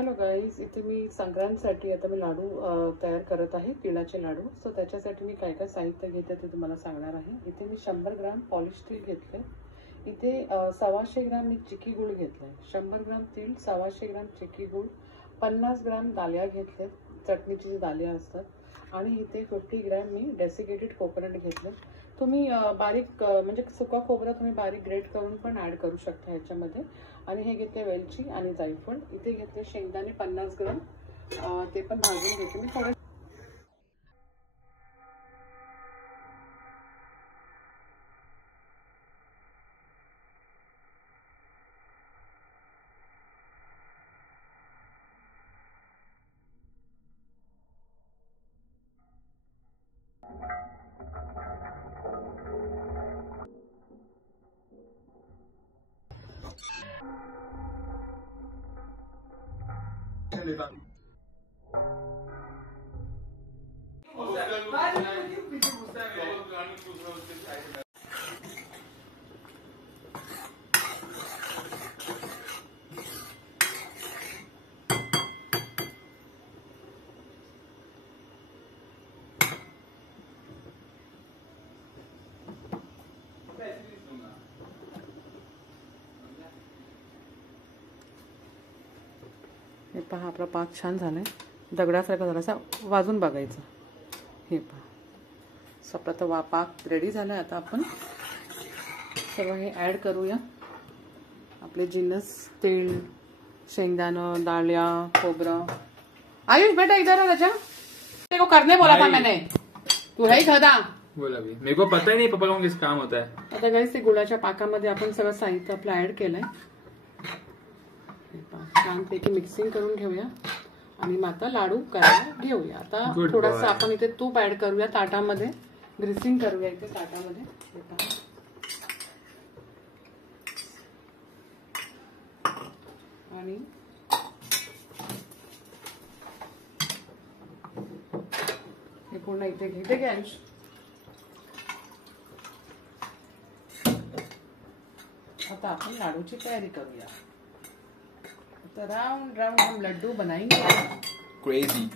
Hello guys, इथे मी संक्रांतीसाठी आता मी लाडू तयार करत आहे, तिळाचे लाडू. सो त्याच्यासाठी मी काय काय साहित्य घेते ते तुम्हाला सांगणार आहे. इथे मी 100 ग्राम पॉलिश तीळ घेतले. इथे 125 ग्राम मी चिकी गुळ घेतलाय. 100 ग्राम तीळ, 125 ग्राम चिकी गुळ, 50 ग्राम दाल्या घेतले, चटणीची जी दाल्या असतात. आणि इथे 50 ग्राम मी डेसिकेटेड कोकोनट घेतले. तुम्ही बारीक म्हणजे सुका खोबरं तुम्ही बारीक ग्रेट करून पण ऍड करू शकता ह्याच्यामध्ये. आणि हे घेतले वेलची आणि जायफळ. इथे घेतले शेंगदाणे 50 ग्राम, ते पण भाजून घेते मी थोडं. हे पहा, आपला पाक छान झालाय. दगडासारखा जरासा वाजून बघायचं. हे पहा, आपला तर पाक रेडी झालाय. आता आपण सर्व हे ऍड करूया. आपले जिन्नस, तीळ, शेंगदाणं, डाळ्या, खोबरं. आयुष बेटा इधर आ राजा, तेरे को करने बोला था मैंने, तू है खदा बोला भी. मेरे को पता ही नहीं पापा का किस काम होता है. आता गाईस, ते गुळाच्या पाकामध्ये आपण सगळं साहित्य आपलं ऍड केलंय. छानपैकी मिक्सिंग करून घेऊया आणि मग आता लाडू करायला घेऊया. आता थोडासा आपण इथे तूप ऍड करूया ताटामध्ये, ग्रीसिंग करूया इथे ताटामध्ये. आणि हे पूर्ण इथे घेते गॅस. आता आपण लाडूची तयारी करूया. तो राउंड राउंड हम लड्डू बनाएंगे. क्रेजी.